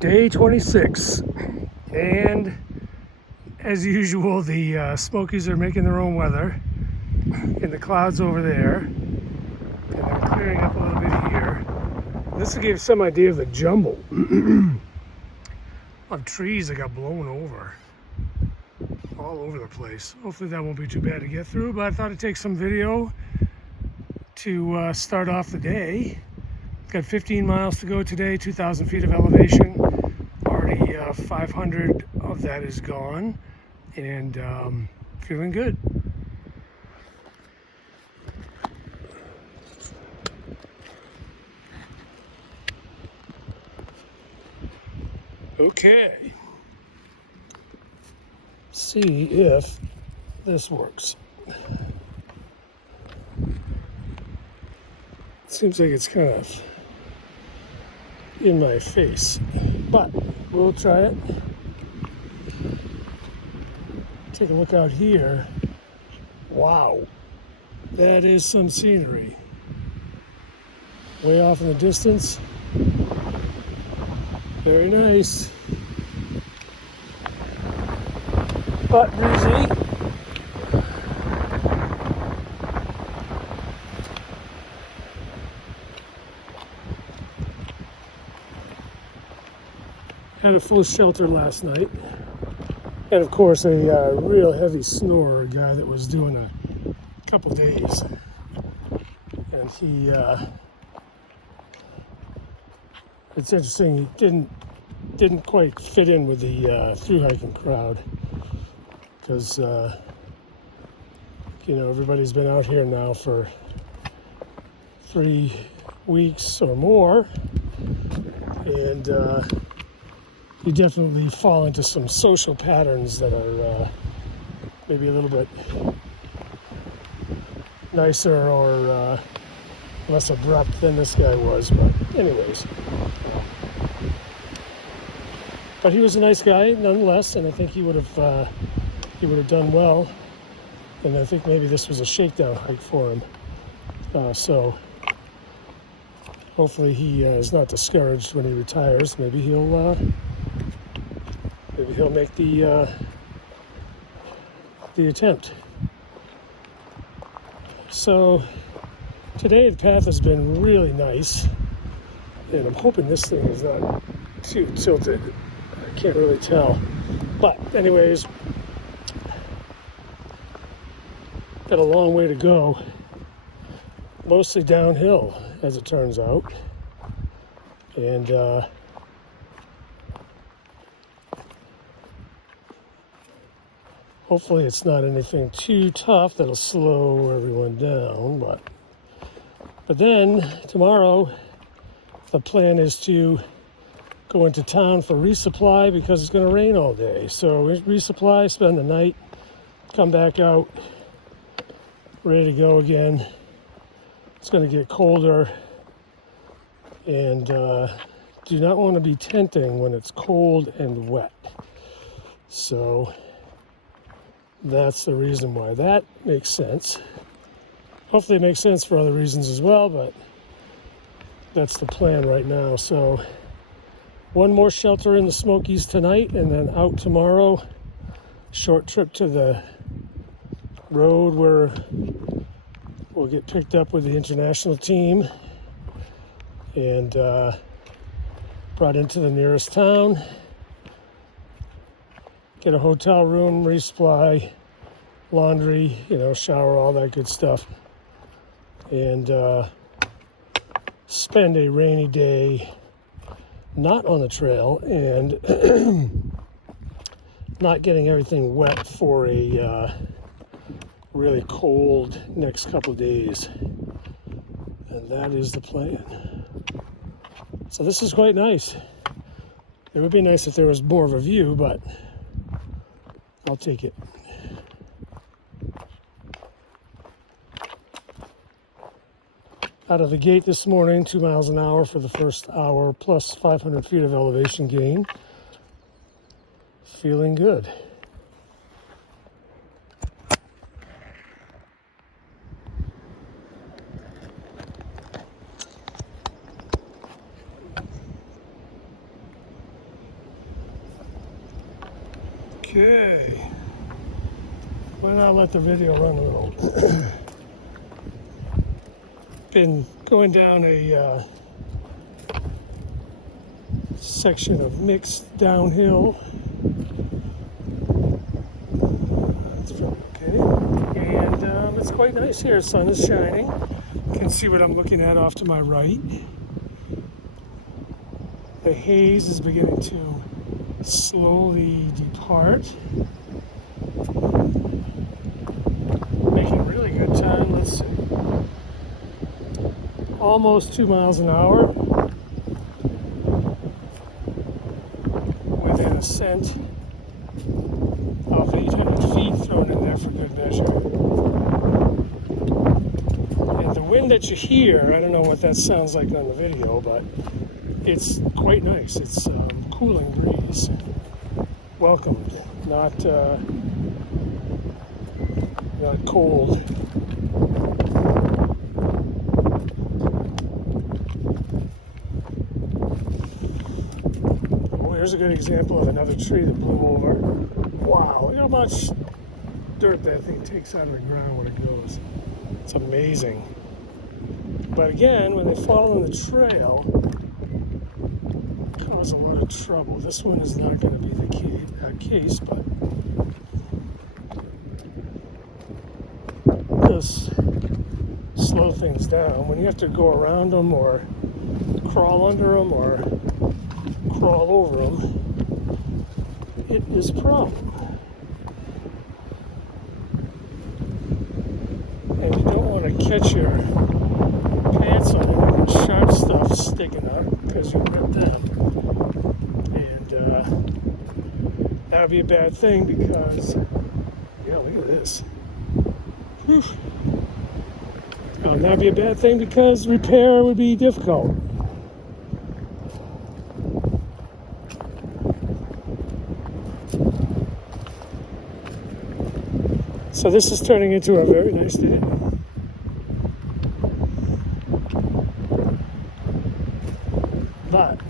Day 26, and as usual, the Smokies are making their own weather in the clouds over there, and they're clearing up a little bit here. This will give you some idea of the jumble of trees that got blown over all over the place. Hopefully that won't be too bad to get through, but I thought I'd take some video to start off the day. Got 15 miles to go today, 2,000 feet of elevation. Already 500 of that is gone, and feeling good. Okay. See if this works. Seems like it's kind of in my face, but we'll try it. Take a look out here. Wow, that is some scenery. Way off in the distance. Very nice. But breezy. Had a full shelter last night. And of course a real heavy snorer, guy that was doing a couple days. And he, it's interesting, he didn't quite fit in with the through hiking crowd. Because, everybody's been out here now for 3 weeks or more. And you definitely fall into some social patterns that are maybe a little bit nicer or less abrupt than this guy was. But anyways. But he was a nice guy nonetheless, and I think he would have done well. And I think maybe this was a shakedown hike for him. So hopefully he is not discouraged when he retires. Maybe he'll make the attempt. So today the path has been really nice, and I'm hoping this thing is not too tilted. I can't really tell. But anyways, got a long way to go. Mostly downhill, as it turns out. And hopefully it's not anything too tough that'll slow everyone down. But then tomorrow the plan is to go into town for resupply because it's going to rain all day. So resupply, spend the night, come back out, ready to go again. It's going to get colder, and do not want to be tenting when it's cold and wet. So that's the reason why. That makes sense. Hopefully it makes sense for other reasons as well, but that's the plan right now. So one more shelter in the Smokies tonight, and then out tomorrow. Short trip to the road where we'll get picked up with the international team and brought into the nearest town. Get a hotel room, resupply, laundry, shower, all that good stuff. And spend a rainy day not on the trail and not getting everything wet for a really cold next couple of days. And that is the plan. So this is quite nice. It would be nice if there was more of a view, but I'll take it. Out of the gate this morning, 2 miles an hour for the first hour, plus 500 feet of elevation gain. Feeling good. Okay. Why not let the video run a little? Been going down a section of mixed downhill. That's pretty okay. And it's quite nice here. Sun is shining. You can see what I'm looking at off to my right. The haze is beginning to slowly depart. Making really good time. Let's see. Almost 2 miles an hour with an ascent of 800 feet thrown in there for good measure. And the wind that you hear, I don't know what that sounds like on the video, but it's quite nice. It's a cooling breeze. Welcomed, not cold. Oh, here's a good example of another tree that blew over. Wow, look how much dirt that thing takes out of the ground when it goes. It's amazing. But again, when they fall on the trail, it causes a lot of trouble. This one is not going to be the case, but just slow things down. When you have to go around them or crawl under them or crawl over them, it is a problem. And you don't want to catch your pants on it with sharp stuff sticking out because you rip them. And that would be a bad thing because, yeah, look at this. Whew. That would be a bad thing because repair would be difficult. So this is turning into a very nice day. But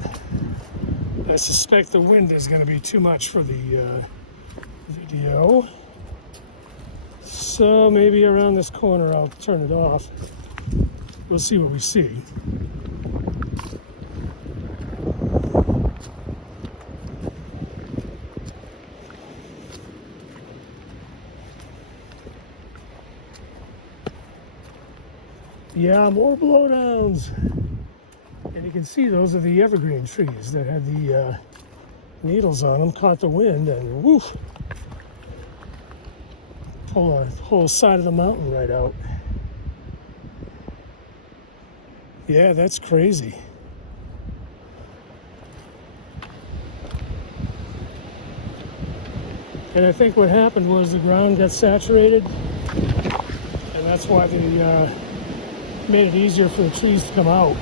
I suspect the wind is going to be too much for the video. So maybe around this corner I'll turn it off. We'll see what we see. Yeah, more blowdowns. And you can see those are the evergreen trees that had the needles on them, caught the wind, and woof, pull a whole side of the mountain right out. Yeah, that's crazy. And I think what happened was the ground got saturated, and that's why they made it easier for the trees to come out.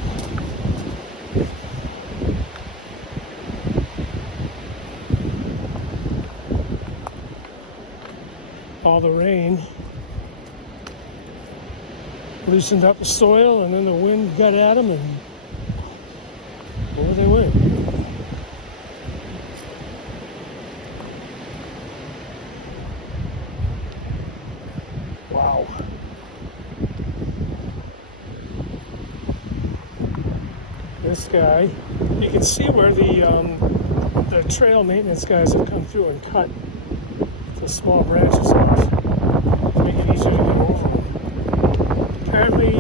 All the rain loosened up the soil, and then the wind got at them, and over they went. Wow. This guy, you can see where the trail maintenance guys have come through and cut the small branches off to make it easier to get over them. Apparently,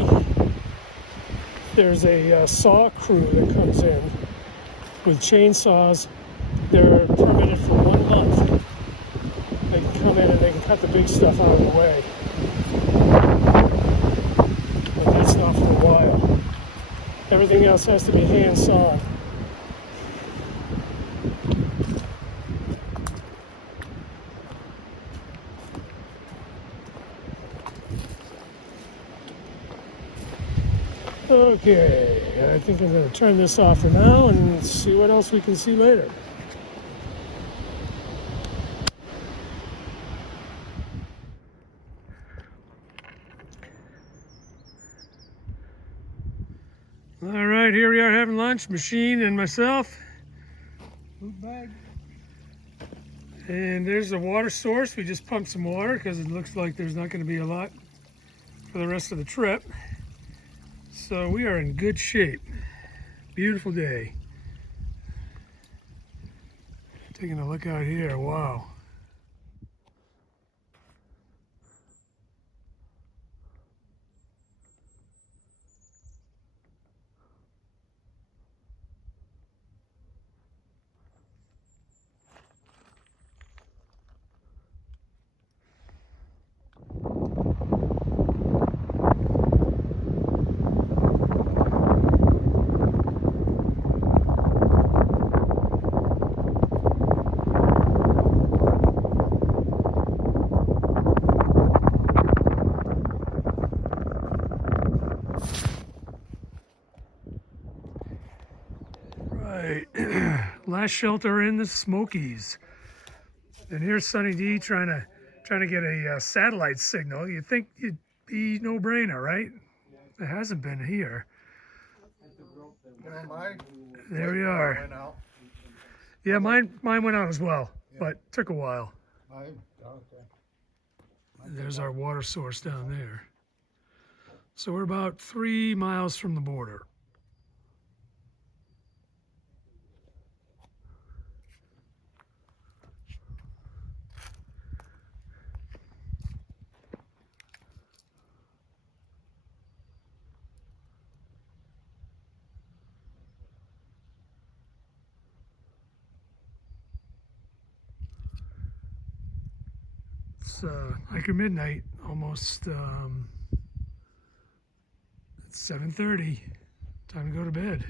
there's a saw crew that comes in with chainsaws. They're permitted for 1 month. They can come in and they can cut the big stuff out of the way. But that's not for a while. Everything else has to be hand sawn. Okay, I think I'm going to turn this off for now and see what else we can see later. All right, here we are having lunch, Machine and myself. Food bag. And there's the water source. We just pumped some water because it looks like there's not going to be a lot for the rest of the trip. So we are in good shape. Beautiful day. Taking a look out here, wow. Right, last shelter in the Smokies. And here's Sunny D trying to get a satellite signal. You'd think it'd be no brainer, right? It hasn't been here. There we are. Yeah, mine went out as well, but took a while. There's our water source down there. So we're about 3 miles from the border. It's like midnight, almost. It's 7:30. Time to go to bed.